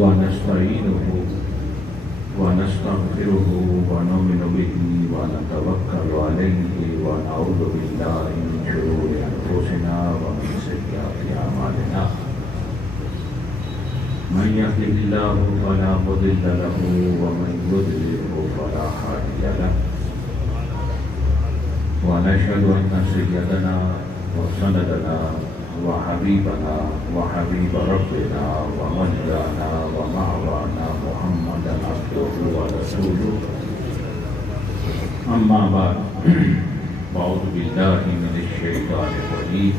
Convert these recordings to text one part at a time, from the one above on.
ونستعينه ونستغفره ونؤمن به ونتوكل عليه ونعوذ بالله من شرور أنفسنا ومن سيئات أعمالنا من يهده الله فلا مضل له ومن يضلل فلا هادي له ونشهد أن سيدنا وسندنا وحبيبنا وحبيب ربنا ومولانا ومعوانا محمدا عبده ورسوله أما بعد أعوذ بالله من الشيطان الرجيم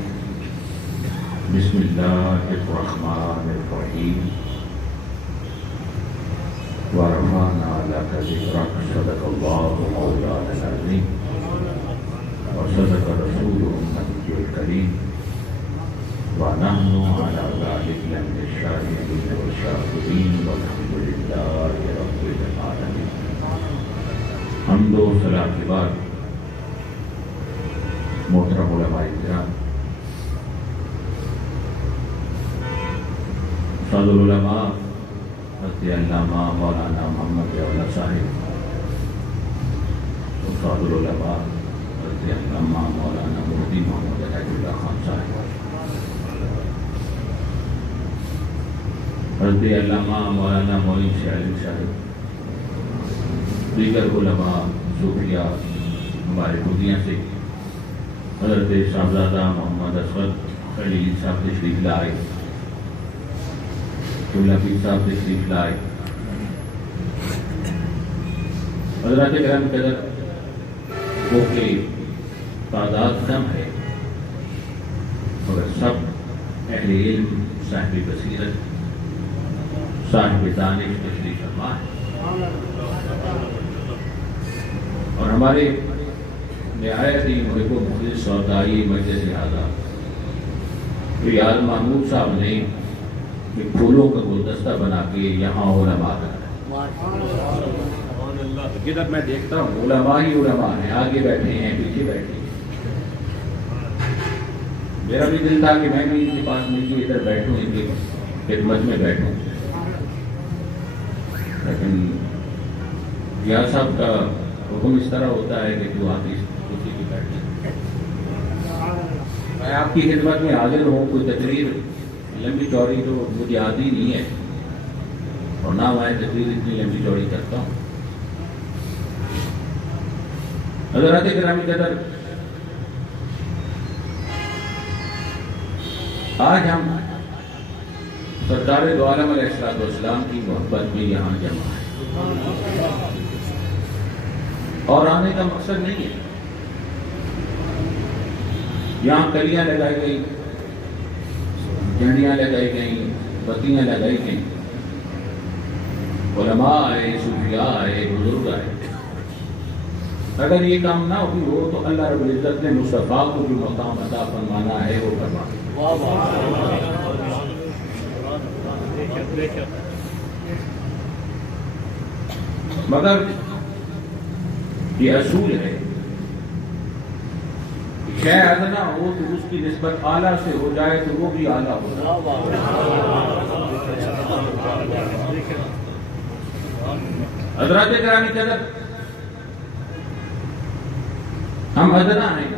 بسم الله الرحمن الرحيم ورفعنا لك ذكرك صدق الله مولانا العظيم وصدق رسوله النبي الكريم ونحن على ذلك من الشاهدين والشاكرين والحمد لله رب العالمين. حمد و صلاۃ کے بعد محترم علماء کرام، استاد العلماء حضرت علامہ مولانا محمد اول صاحب، استاد العلماء حضرت علامہ مولانا مفتی محمد حیات اللہ خان صاحب، حضرت علامہ مولانا معین شاعری صاحب، دیگر علماء صوفیہ ہمارے خودیاں سے حضرت صاحبزادہ محمد اسود خلیل صاحب تشریف لائے، پیر صاحب تشریف لائے، حضرات کرام قدر وہ کہ تعداد کم ہے مگر سب اہل علم، صاحب بصیرت، صاحب دانش تشریف فرما ہے، اور ہمارے نہایت ہی محب و مخلص اور داعی مجلس اعلیٰ ریاض محمود صاحب نے ایک پھولوں کا گلدستہ بنا کے یہاں علماء کا جدھر میں دیکھتا ہوں علماء ہی علماء ہیں، آگے بیٹھے ہیں پیچھے بیٹھے ہیں۔ میرا بھی دل تھا کہ میں بھی ان کے پاس مل کے ادھر بیٹھوں، ان کی خدمت میں بیٹھوں، لیکن ریاض صاحب کا حکم اس طرح ہوتا ہے کہ جو آتی اسی کی بیٹھے۔ میں آپ کی خدمت میں حاضر ہوں، کوئی تقریر لمبی چوڑی تو مجھے آتی نہیں ہے، اور نہ میں تقریر اتنی لمبی چوڑی کرتا ہوں۔ حضرات گرامی قدر، آج ہم سرکار دو عالم علیہ السلام کی محبت میں یہاں جمع ہے، اور آنے کا مقصد نہیں ہے یہاں کلیاں لگائی گئی، جھنڈیاں لگائی گئیں، بتیاں لگائی گئیں، علماء آئے، صوفیاء آئے، بزرگ آئے۔ اگر یہ کام نہ ہوئی ہو تو اللہ رب العزت نے مصطفیٰ کو جو مقام عطا فرمانا ہے وہ فرما دے۔ مگر یہ اصول ہے، شے ادنا ہو تو اس کی نسبت اعلیٰ سے ہو جائے تو وہ بھی اعلیٰ ہو جائے۔ حضرات گرامی قدر، ہم ادنا ہیں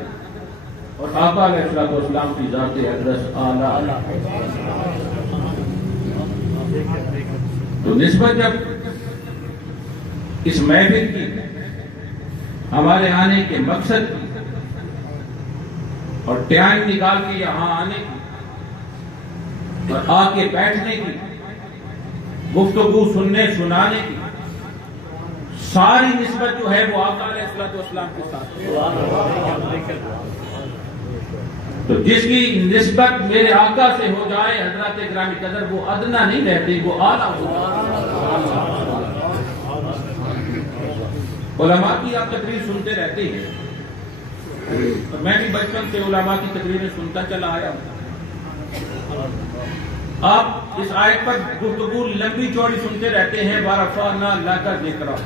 اور آقا علیہ السلام کی ذات اقدس اعلیٰ، تو نسبت جب اس محفل کی، ہمارے آنے کے مقصد کی، اور ٹائم نکال کے یہاں آنے کی اور آ کے بیٹھنے کی، گفتگو سننے سنانے کی ساری نسبت جو ہے وہ آقا علیہ السلام کے ساتھ ہے۔ تو جس کی نسبت میرے آقا سے ہو جائے حضرات گرامی قدر، وہ ادنا نہیں رہتے، وہ اعلیٰ ہو جائے۔ علماء کی آپ تقریر سنتے رہتے ہیں، اور میں بھی بچپن سے علماء کی تقریریں سنتا چلا آیا ہوں. آپ اس آیت پر گفتگو لمبی چوڑی سنتے رہتے ہیں. وَرَفَعْنَا لَكَ ذِكْرَكَ،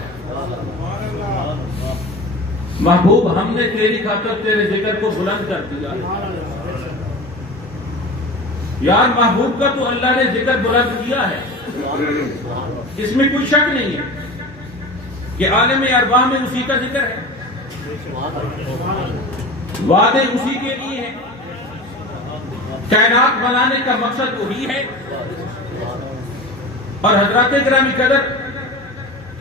محبوب ہم نے تیری خاطر تیرے ذکر کو بلند کر دیا. یار محبوب کا تو اللہ نے ذکر بلند کیا ہے، اس میں کوئی شک نہیں ہے کہ عالم ارواح میں اسی کا ذکر ہے، وعدے اسی کے لیے ہیں، کائنات بنانے کا مقصد وہی ہے. اور حضرات گرامی قدر،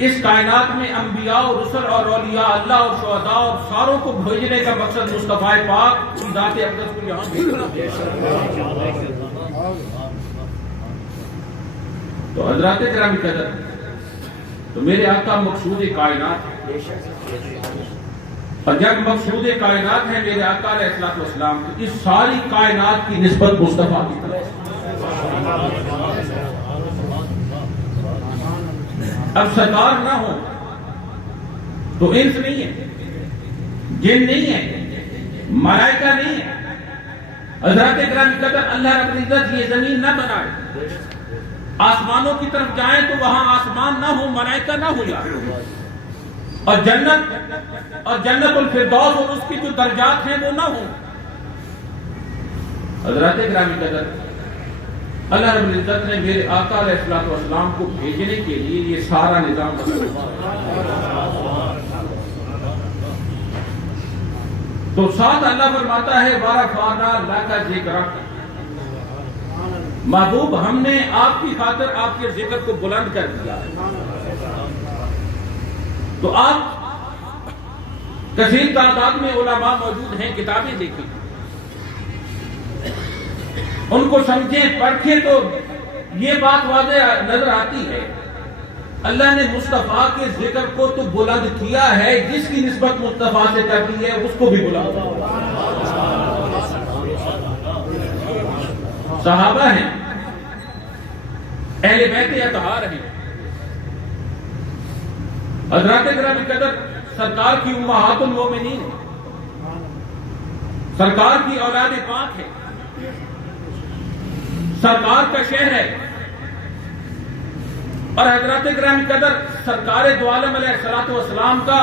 اس کائنات میں انبیاء اور رسل اور اولیاء اللہ اور شہداء اور ساروں کو بھیجنے کا مقصد مصطفیٰ پاک کی ذات اقدس کو یہاں بھیجنا ہے. تو حضرات گرامی قدر، تو میرے آقا مقصود کائنات ہے. اور جب مقصود کائنات ہے میرے آقا علیہ الصلوۃ والسلام، تو اس ساری کائنات کی نسبت مصطفیٰ کی طرف. اب سرکار نہ ہو تو انس نہیں ہے، جن نہیں ہے، ملائکہ نہیں ہے. حضرات گرامی قدر، اللہ رب العزت یہ زمین نہ بنائے، آسمانوں کی طرف جائیں تو وہاں آسمان نہ ہو، ملائکہ نہ ہو جائے، اور جنت الفردوس اور اس کی جو درجات ہیں وہ نہ ہوں. حضرات گرامی قدر، اللہ رب العزت نے میرے آقا علیہ الصلوۃ والسلام کو بھیجنے کے لیے یہ سارا نظام بنایا. تو ساتھ اللہ فرماتا ہے وَرَفَعْنَا لَكَ ذِكْرَكَ، محبوب ہم نے آپ کی خاطر آپ کے ذکر کو بلند کر دیا ہے. تو آپ کثیر تعداد میں علماء موجود ہیں، کتابیں دیکھیں، ان کو سمجھیں، پرکھیں تو یہ بات واضح نظر آتی ہے. اللہ نے مصطفیٰ کے ذکر کو تو بلند کیا ہے، جس کی نسبت مصطفیٰ سے کر دی ہے اس کو بھی بلند. صحابہ ہیں، اہل بیت اطہار ہیں. حضرات گرامی قدر، سرکار کی امہات المومنین، سرکار کی اولاد پاک ہے، سرکار کا شہر ہے. اور حضرات گرامی قدر، سرکار دو عالم علیہ الصلوۃ والسلام کا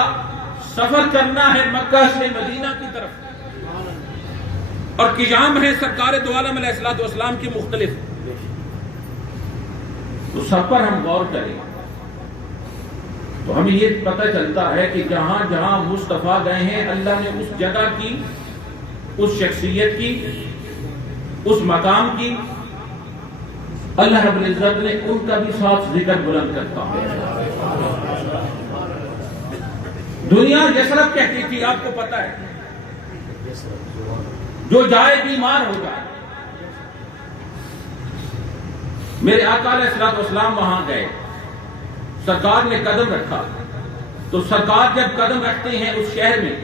سفر کرنا ہے مکہ سے مدینہ کی طرف، اور قیام ہے سرکار دو عالم علیہ الصلوۃ والسلام کی مختلف. تو سب پر ہم غور کریں تو ہمیں یہ پتہ چلتا ہے کہ جہاں جہاں مصطفیٰ گئے ہیں، اللہ نے اس جگہ کی، اس شخصیت کی، اس مقام کی، اللہ رب العزت نے ان کا بھی ساتھ ذکر بلند کرتا ہے. دنیا یثرب کہتی تھی، آپ کو پتہ ہے، جو جائے بیمار ہو جائے. میرے آقا علیہ الصلوۃ والسلام وہاں گئے، سرکار نے قدم رکھا، تو سرکار جب قدم رکھتے ہیں اس شہر میں،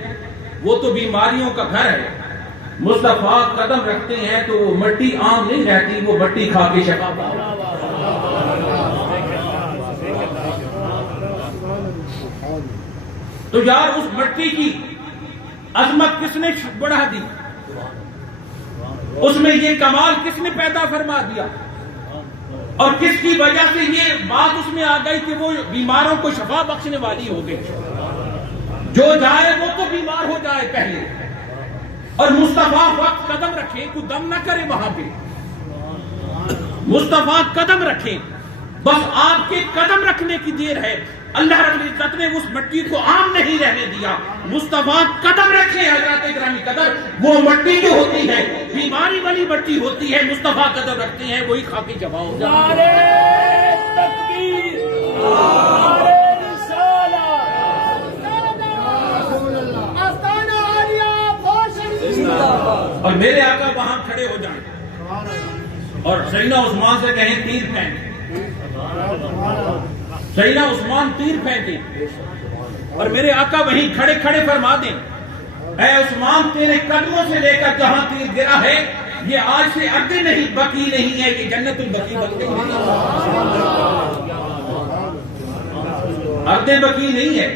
وہ تو بیماریوں کا گھر ہے. مصطفیٰ قدم رکھتے ہیں تو وہ مٹی عام نہیں رہتی، وہ مٹی کھا کے شفا پاتی. تو یار اس مٹی کی عظمت کس نے بڑھا دی؟ اس میں یہ کمال کس نے پیدا فرما دیا؟ اور کس کی وجہ سے یہ بات اس میں آ گئی کہ وہ بیماروں کو شفا بخشنے والی ہو گئی؟ جو جائے وہ تو بیمار ہو جائے پہلے، اور مصطفیٰ وقت قدم رکھیں، کوئی دم نہ کرے وہاں پہ. مصطفیٰ قدم رکھیں، بس آپ کے قدم رکھنے کی دیر ہے. اللہ رب العزت نے اس مٹی کو عام نہیں رہنے دیا. مصطفیٰ قدم رکھیں. حضرات گرامی قدر، وہ مٹی جو ہوتی ہے بیماری والی مٹی ہوتی ہے، مصطفیٰ قدم رکھتے ہیں وہی کھا کے جمع ہو جاتی ہے. نعرے تکبیر، نعرے رسالت، آستانہ عالیہ باشری. اور میرے آقا وہاں کھڑے ہو جائیں اور سیدنا عثمان سے کہیں تیر پھینک. سیدنا عثمان تیر پھینکے اور میرے آقا وہیں کھڑے کھڑے فرما دیں، اے عثمان، تیرے قدموں سے لے کر جہاں تیر گرا ہے یہ آج سے ارض نہیں، بقی نہیں ہے، یہ جنت البقی بن گئی. ارض بقی نہیں ہے،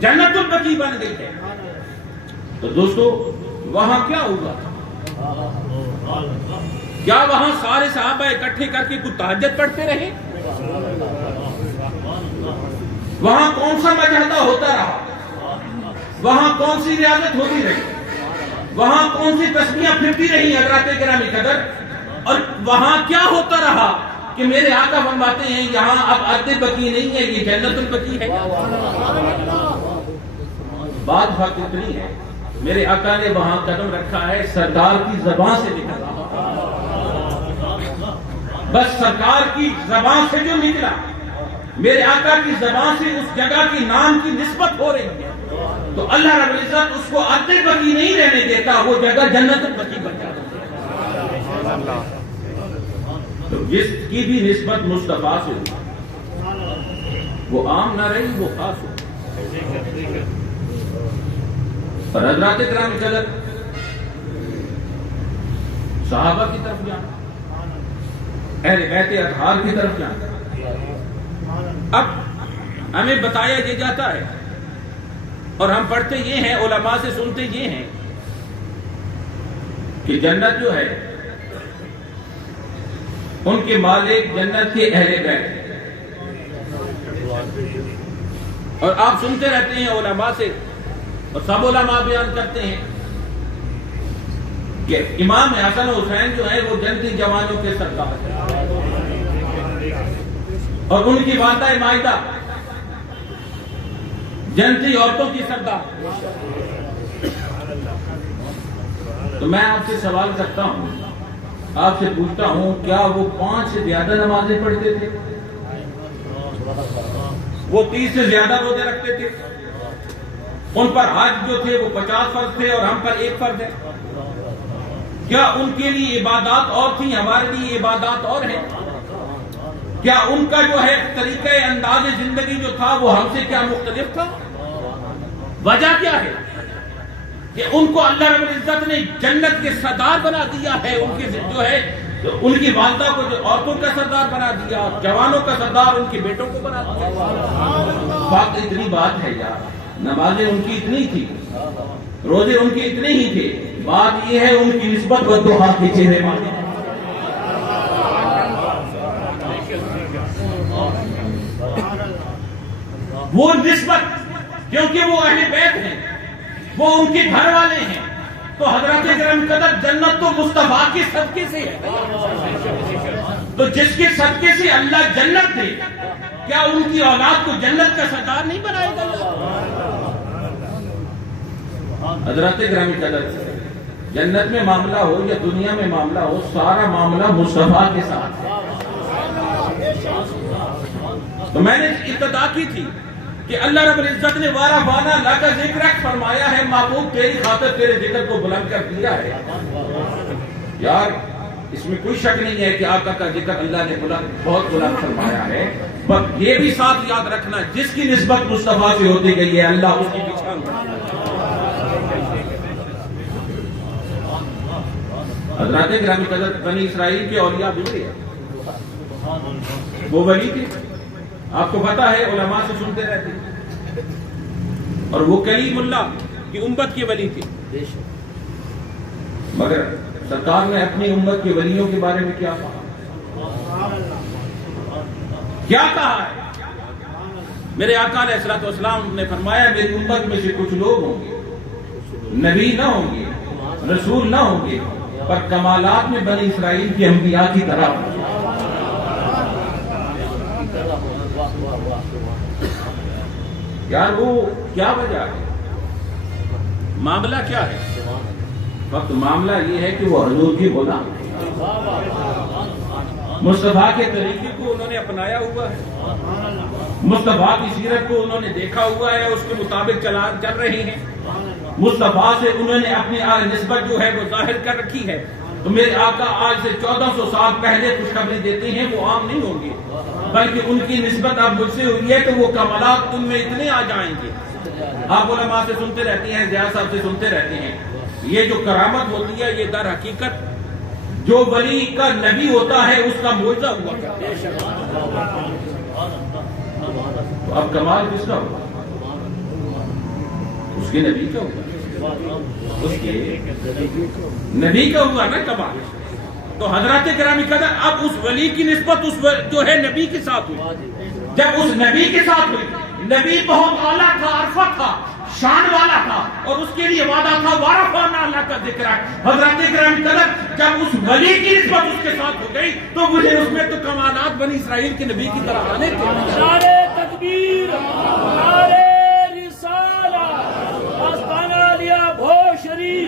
جنت البقی بن گئی ہے. تو دوستو وہاں کیا ہوا تھا؟ کیا وہاں سارے صحابہ اکٹھے کر کے کچھ تہجد پڑھتے رہے؟ وہاں کون سا مجاہدہ ہوتا رہا؟ وہاں کون سی ریاضت ہوتی رہی؟ وہاں کون سی تسبیحاں پھرتی رہی حضرات گرامی قدر؟ اور وہاں کیا ہوتا رہا کہ میرے آقا فرماتے ہیں یہاں اب ارض بقی نہیں ہے، یہ جنت البقی ہے؟ بات حق اتنی ہے، میرے آقا نے وہاں قدم رکھا ہے، سرکار کی زبان سے نکلا، بس سرکار کی زبان سے جو نکلا، میرے آقا کی زبان سے اس جگہ کی نام کی نسبت ہو رہی ہے، تو اللہ رب العزت اس کو ارض بقی نہیں رہنے دیتا، وہ جگہ جنت البقی بن جاتا ہے۔ تو جس کی بھی نسبت مصطفیٰ سے ہوئی وہ عام نہ رہی، وہ خاص ہوئی۔ اور حضرات کرام قدر صحابہ کی طرف جانا، اہل بیت اطہار کی طرف جانا، اب ہمیں بتایا یہ جاتا ہے اور ہم پڑھتے یہ ہیں، علماء سے سنتے یہ ہیں کہ جنت جو ہے ان کے مالک جنت کے اہل بیت، اور آپ سنتے رہتے ہیں علماء سے، اور سب علماء بیان کرتے ہیں کہ امام حسن حسین جو ہے وہ جنتی جوانوں کے سردار ہیں، اور ان کی والدہ مائدہ جنتی عورتوں کی سردار۔ تو میں آپ سے سوال کرتا ہوں، آپ سے پوچھتا ہوں، کیا وہ 5 سے زیادہ نمازیں پڑھتے تھے؟ وہ 30 سے زیادہ روزے رکھتے تھے؟ ان پر حج جو تھے وہ 50 فرض تھے اور ہم پر 1 فرض ہے؟ کیا ان کے لیے عبادات اور تھیں، ہمارے لیے عبادات اور ہیں؟ کیا ان کا جو ہے طریقہ انداز زندگی جو تھا وہ ہم سے کیا مختلف تھا؟ وجہ کیا ہے کہ ان کو اللہ رب العزت نے جنت کے سردار بنا دیا ہے، ان کی جو ہے ان کی والدہ کو جو عورتوں کا سردار بنا دیا، جوانوں کا سردار ان کے بیٹوں کو بنا دیا۔ بات اتنی بات ہے یار، نمازیں ان کی اتنی تھی، روزے ان کے اتنے ہی تھے، بات یہ ہے ان کی نسبت والدعا کے چہرے مانے۔ وہ نسبت کیونکہ وہ اہل بیت ہیں، وہ ان کے گھر والے ہیں، تو حضرات کرام قدر جنت تو مصطفیٰ کے صدقے سے ہے، تو جس کے صدقے سے اللہ جنت دے، کیا ان کی اولاد کو جنت کا سردار نہیں بنائے گا؟ حضرات کرام قدر جنت میں معاملہ ہو یا دنیا میں معاملہ ہو، سارا معاملہ مصطفیٰ کے ساتھ ہے۔ تو میں نے ابتدا کی تھی کہ اللہ رب العزت نے وارہ وانا لاکا ذکر فرمایا ہے، محبوب تیری خاطر تیرے ذکر کو بلند کر دیا ہے۔ یار اس میں کوئی شک نہیں ہے کہ آقا کا ذکر اللہ نے بہت بلند فرمایا ہے، پر یہ بھی ساتھ یاد رکھنا جس کی نسبت مصطفیٰ سے ہوتی گئی ہے اللہ اس کی پہچان کرتا ہے۔ حضرات گرامی قدر بنی اسرائیل کے اولیاء گزرے ہیں، وہ ولی تھے، آپ کو پتا ہے، علماء سے سنتے رہتے ہیں، اور وہ کلیم اللہ کی امت کے ولی تھے، مگر سرکار نے اپنی امت کے ولیوں کے بارے میں کیا کہا؟ کیا کہا ہے؟ میرے آقا علیہ الصلوۃ والسلام نے فرمایا میری امت میں سے کچھ لوگ ہوں گے، نبی نہ ہوں گے، رسول نہ ہوں گے، پر کمالات میں بنی اسرائیل کے انبیاء کی طرح ہوں گے۔ یار وہ کیا وجہ ہے؟ معاملہ کیا ہے؟ وقت معاملہ یہ ہے کہ وہ حضور کی غلام ہیں، مصطفیٰ کے طریقے کو انہوں نے اپنایا ہوا ہے، مصطفیٰ کی سیرت کو انہوں نے دیکھا ہوا ہے، اس کے مطابق چل رہے ہیں، مصطفیٰ سے انہوں نے اپنی نسبت جو ہے وہ ظاہر کر رکھی ہے۔ تو میرے آقا آج سے 1400 سال پہلے خوشخبری دیتے ہیں، وہ عام نہیں ہوں گے، بلکہ ان کی نسبت اب مجھ سے ہوئی ہے کہ وہ کمالات ان میں اتنے آ جائیں گے۔ آپ علماء سے سنتے رہتے ہیں، زیاد صاحب سے سنتے رہتے ہیں، یہ جو کرامت ہوتی ہے یہ در حقیقت جو ولی کا نبی ہوتا ہے اس کا معجزہ ہوا کرتا ہے۔ تو اب کمال کس کا ہوگا؟ اس کے نبی کا ہوگا۔ اس کے نبی کا ہوا نا کمال. تو حضرات گرامی قدر اب اس ولی کی نسبت اس جو ہے نبی کے ساتھ ہوئی. جب اس نبی کے ساتھ ہوئی, نبی بہت اعلیٰ تھا, عرفہ تھا, شان والا تھا, اور اس کے لیے وعدہ تھا وارفعنا اللہ کا ذکر ہے. حضرات گرامی قدر جب اس ولی کی نسبت اس کے ساتھ ہو گئی تو مجھے اس میں تو کمالات بنی اسرائیل کے نبی کی طرح آنے تھے. نعرے تکبیر, نعرے رسالت, آستانہ عالیہ بھوشری.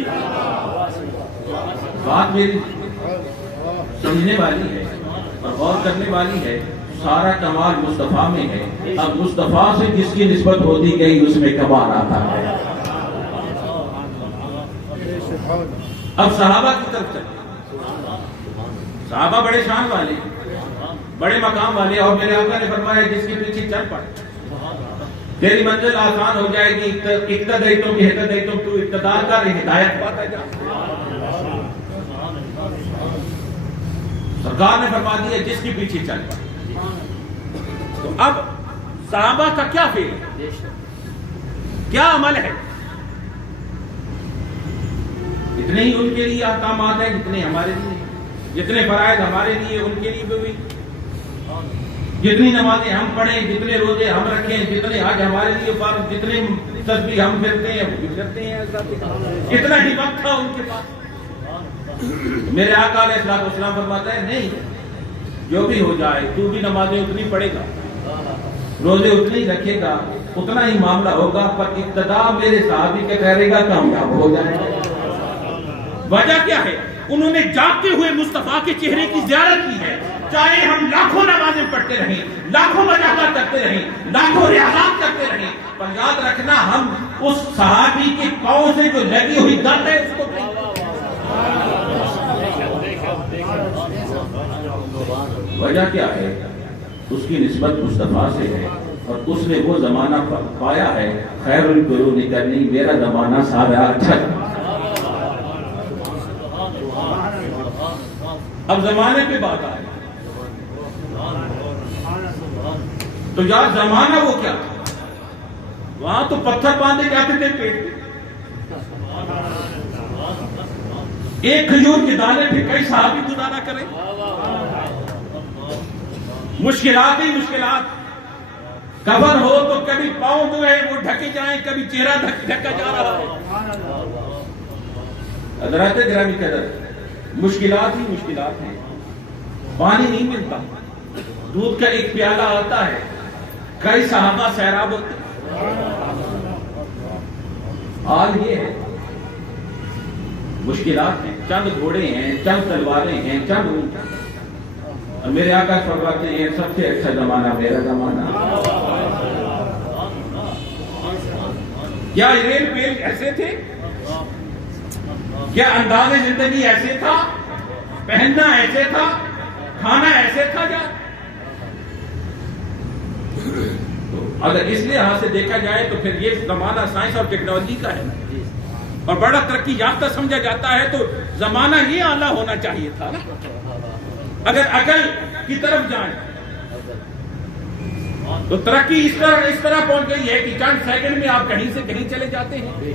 بات میری سمجھنے والی ہے اور غور کرنے والی ہے. سارا کمال مصطفیٰ میں ہے. اب مصطفیٰ سے جس کی نسبت ہوتی گئی اس میں کمال آتا ہے. اب صحابہ کی طرف چلیں. صحابہ بڑے شان والے, بڑے مقام والے, اور میرے آقا نے فرمایا جس کے پیچھے چل پڑ تیری منزل آسان ہو جائے گی. اقتدیتم اہتدیتم, تو اقتدار کا ہدایت پاتا جا. سرکار نے فرما دیا جس کے پیچھے چل پڑ. تو اب صحابہ کا کیا فعل ہے, کیا عمل ہے؟ اتنے ہی ان کے لیے احکامات ہیں جتنے ہمارے لیے, جتنے فرائض ہمارے لیے ان کے لیے بھی ہوئی. جتنی نمازیں ہم پڑھیں, جتنے روزے ہم رکھیں, جتنے حج ہمارے لیے فرض, جتنے تسبیح ہم پھرتے ہیں وہ بھی کرتے ہیں. اتنا ہی وقت تھا ان کے پاس. میرے آقا علیہ السلام فرماتا ہے نہیں, جو بھی ہو جائے تو بھی نمازیں اتنی پڑھے گا, روزے اتنے ہی رکھے گا, اتنا ہی معاملہ ہوگا, پر ابتدا میرے صحابی کے کرے گا کامیاب ہو جائے گا. وجہ کیا ہے؟ انہوں نے جاگتے ہوئے مصطفیٰ کے چہرے کی زیارت کی ہے. چاہے ہم لاکھوں نمازیں پڑھتے رہیں, لاکھوں مجاہدات کرتے رہیں, لاکھوں ریاضات کرتے رہیں, پر یاد رکھنا ہم اس صحابی کے پاؤں سے جو لگی ہوئی گند ہے اس کو وجہ کیا ہے؟ اس کی نسبت مصطفیٰ سے ہے, اور اس نے وہ زمانہ پایا ہے. خیر القرون کرنی, میرا زمانہ سارا اچھا. اب زمانے پہ بات آئے تو یار زمانہ وہ کیا تھا؟ وہاں تو پتھر باندھے جاتے تھے پیٹ پہ. ایک کھجور کے دانے پہ کئی صحابی گزارا کریں. مشکلات ہی مشکلات. کفن ہو تو کبھی پاؤں جو ہے وہ ڈھکے جائیں, کبھی چہرہ ڈھکا جا رہا ہے. حضرات گرامی قدر مشکلات ہی مشکلات ہیں. پانی نہیں ملتا, دودھ کا ایک پیالہ آتا ہے, کئی صحابہ سیراب ہوتے. حال یہ ہے, مشکلات ہیں. چند گھوڑے ہیں, چند تلواریں ہیں, چند اونٹ. میرے آقا فرماتے ہیں سب سے اچھا زمانہ میرا زمانہ. کیا ریل پیل ایسے تھے؟ کیا انداز زندگی ایسے تھا؟ پہننا ایسے تھا؟ کھانا ایسے تھا؟ کیا تو اگر اس لحاظ سے دیکھا جائے تو پھر یہ زمانہ سائنس اور ٹیکنالوجی کا ہے اور بڑا ترقی یافتہ سمجھا جاتا ہے. تو زمانہ یہ اعلیٰ ہونا چاہیے تھا نا. اگر عقل کی طرف جائیں تو ترقی اس طرح پہنچ گئی ہے کہ چند سیکنڈ میں آپ کہیں سے کہیں چلے جاتے ہیں.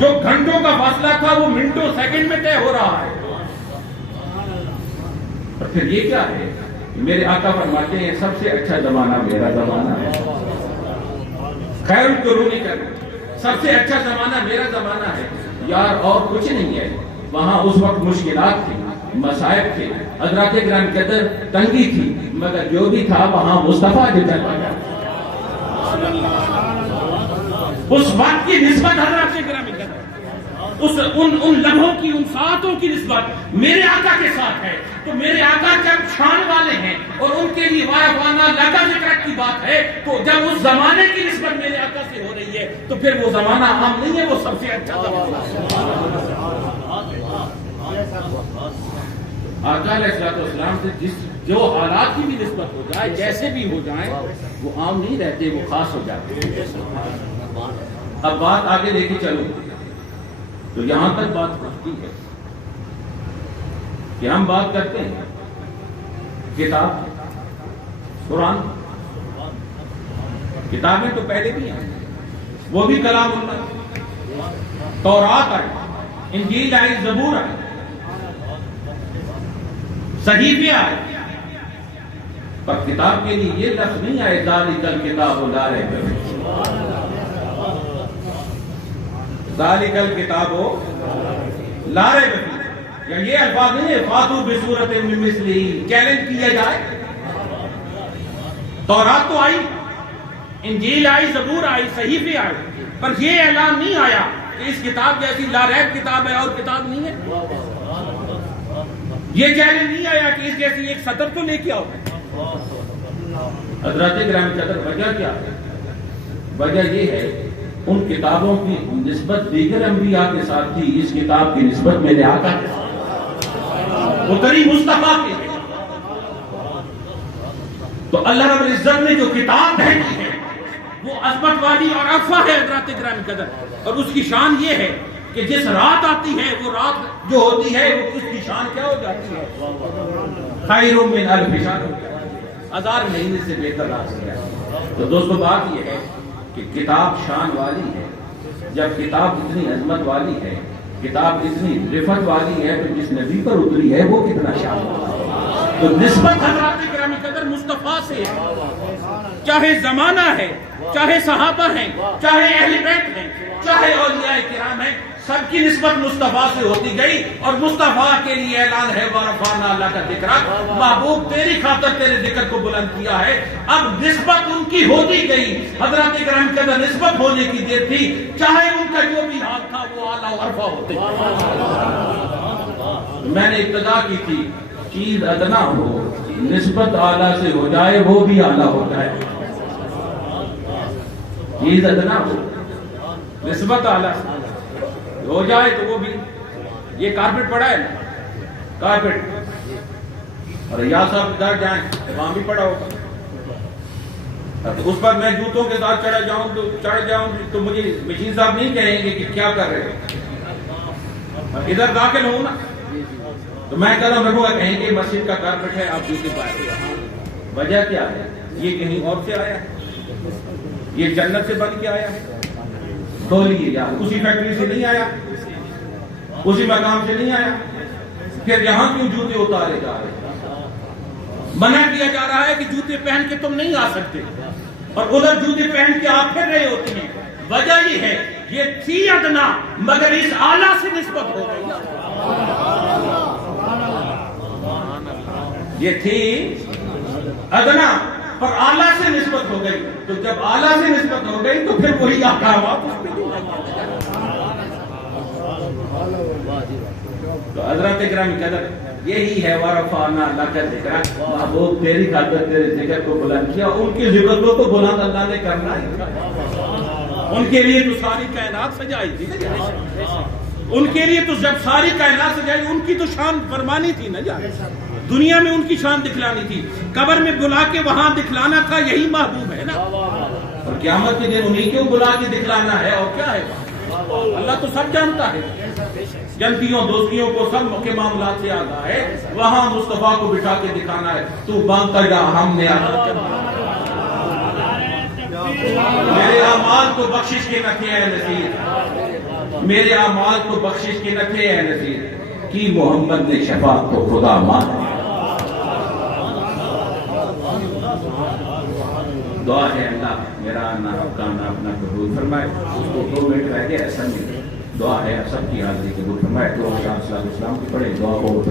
جو گھنٹوں کا فاصلہ تھا وہ منٹوں سیکنڈ میں طے ہو رہا ہے. اور پھر یہ کیا ہے؟ میرے آقا فرماتے ہیں سب سے اچھا زمانہ میرا زمانہ ہے. خیر القرون کرنا, سب سے اچھا زمانہ میرا زمانہ ہے. یار اور کچھ نہیں ہے. وہاں اس وقت مشکلات تھی, مسائب تھے, حضرات گرامی قدر تنگی تھی, مگر جو بھی تھا وہاں مصطفیٰ جو چل پایا. اس وقت کی نسبت حضرات گرامی قدر ان لمحوں کی, ان ساعتوں کی نسبت میرے آقا کے ساتھ ہے. تو میرے آقا جب شان والے ہیں اور ان کے لیے وارفانہ لگا ذکر کی بات ہے, تو جب اس زمانے کی نسبت میرے آقا سے ہو رہی ہے تو پھر وہ زمانہ عام نہیں ہے, وہ سب سے اچھا زمانہ ہے. آقا علیہ السلام سے جو حالات کی بھی نسبت ہو جائے, جیسے بھی ہو جائیں, وہ عام نہیں رہتے, وہ خاص ہو جاتے. اب بات آگے لے کے چلو تو یہاں تک بات پہنچتی ہے کہ ہم بات کرتے ہیں کتاب, قرآن. کتابیں تو پہلے بھی ہیں, وہ بھی کلام اللہ. تورات آئی، انجیل آئی، زبور آئی، صحیفے آئے، پر کتاب کے لیے یہ لفظ نہیں آئے ذالک الکتاب لا ریب فیہ. ذالک الکتاب لا ریب فیہ، یا یہ الفاظ نہیں ہے فاتو بصورت من مثلہ، چیلنج کیا جائے. تورات تو آئی، انجیل آئی، زبور آئی، صحیفے آئے، پر یہ اعلان نہیں آیا کہ اس کتاب جیسی لا ریب کتاب ہے اور کتاب نہیں ہے. یہ چیلنج نہیں آیا کہ اس جیسی ایک سطر تو لے کے آؤ. حضرات گرامی قدر، وجہ کیا ہے؟ وجہ یہ ہے ان کتابوں کی نسبت دیگر انبیاء کے ساتھ تھی، اس کتاب کی نسبت میں نے آقا وہ کریم مصطفیٰ کے. تو اللہ رب العزت نے جو کتاب بھیجی ہے وہ عظمت والی اور عفا ہے حضرات گرامی قدر. اور اس کی شان یہ ہے کہ جس رات آتی ہے وہ رات جو ہوتی ہے وہ اس کی شان کیا ہو جاتی ہے؟ خیر من الف شہر، 1000 مہینے سے بہتر رات ہے. تو دوستو بات یہ ہے کہ کتاب شان والی ہے. جب کتاب اتنی عظمت والی ہے، کتاب اتنی رفت والی ہے، تو جس نبی پر اتری ہے وہ کتنا شان والا ہے. تو نسبت حضرات گرامی قدر مصطفیٰ سے ہے، چاہے زمانہ ہے، چاہے صحابہ ہیں، چاہے اہل بیت ہیں، چاہے اولیاء کرام ہیں، سب کی نسبت مصطفیٰ سے ہوتی گئی. اور مصطفیٰ کے لیے اعلان ہے وَرَفَعْنَا لَكَ ذِكْرَكَ، محبوب تیری خاطر تیرے ذکر کو بلند کیا ہے. اب نسبت ان کی ہوتی گئی. حضرات کرام کے اندر نسبت ہونے کی دیر تھی، چاہے ان کا جو بھی حال تھا وہ اعلیٰ و عرفہ ہوتے. میں نے ابتدا کی تھی، چیز ادنا ہو نسبت اعلیٰ سے ہو جائے وہ بھی اعلیٰ ہوتا ہے. چیز ادنا ہو نسبت اعلیٰ سے ہو جائے تو وہ بھی. یہ کارپیٹ پڑا ہے نا، کارپیٹ، اور یا صاحب ادھر جائیں وہاں بھی پڑا ہوگا. اس پر میں جوتوں کے ساتھ چڑھ جاؤں تو مجھے مشین صاحب نہیں کہیں گے کہ کیا کر رہے ہیں. ادھر داخل ہوں نا تو میں کہہ رہا ہوں رہوں گا، کہیں گے مسجد کا کارپیٹ ہے آپ جوتے پائے. وجہ کیا ہے؟ یہ کہیں اور سے آیا ہے، یہ جنت سے بن کے آیا ہے. بولیے یار، اسی فیکٹری سے نہیں آیا، اسی مقام سے نہیں آیا. پھر یہاں کیوں جوتے اتارے جا رہے ہیں؟ منع کیا جا رہا ہے کہ جوتے پہن کے تم نہیں آ سکتے، اور ادھر جوتے پہن کے آپ پھر رہے ہوتے ہیں. وجہ یہ ہے یہ تھی ادنا مگر اس اعلیٰ سے نسبت ہو گئی. یہ تھی ادنا پر اعلیٰ سے نسبت ہو گئی. تو جب اعلیٰ سے نسبت ہو گئی تو پھر وہی احکامات اس پہ نہیں لگے. تو حضرات کرام قدر یہی ہے وَرَفَعْنَا لَكَ ذِكْرَكَ، محبوب تیری خاطر تیرے ذکر کو بلند کیا. ان کی ذکر کو تو بلند اللہ نے کرنا ہے. ان کے لیے تو ساری کائنات سجائی تھی. ان کے لیے تو جب ساری کائنات سجائی ان کی تو شان فرمانی تھی نا جا. دنیا میں ان کی شان دکھلانی تھی، قبر میں بلا کے وہاں دکھلانا تھا. یہی محبوب ہے نا. اور قیامت کے دن انہیں کیوں بلا کے دکھلانا ہے اور کیا ہے؟ اللہ تو سب جانتا ہے. جنتیوں دوستیوں کو سب کے معاملات سے آگاہ ہے. وہاں مصطفیٰ کو بٹھا کے دکھانا ہے. تو باندھتا جا ہم نے آنا. میرے اعمال تو بخشش کے نہ تھے اے نذیر، میرے اعمال تو بخشش کے نہ تھے اے نذیر، کی محمد نے شفاعت کو خدا مان. دعا ہے اللہ میرا آنا آپ کا آنا اپنا قبول فرمائے. اس کو 2 منٹ رہ گئے ایسا نہیں. دعا ہے سب کی حاضری قبول فرمائے. تو اسلام کی پڑھے دعا ہو.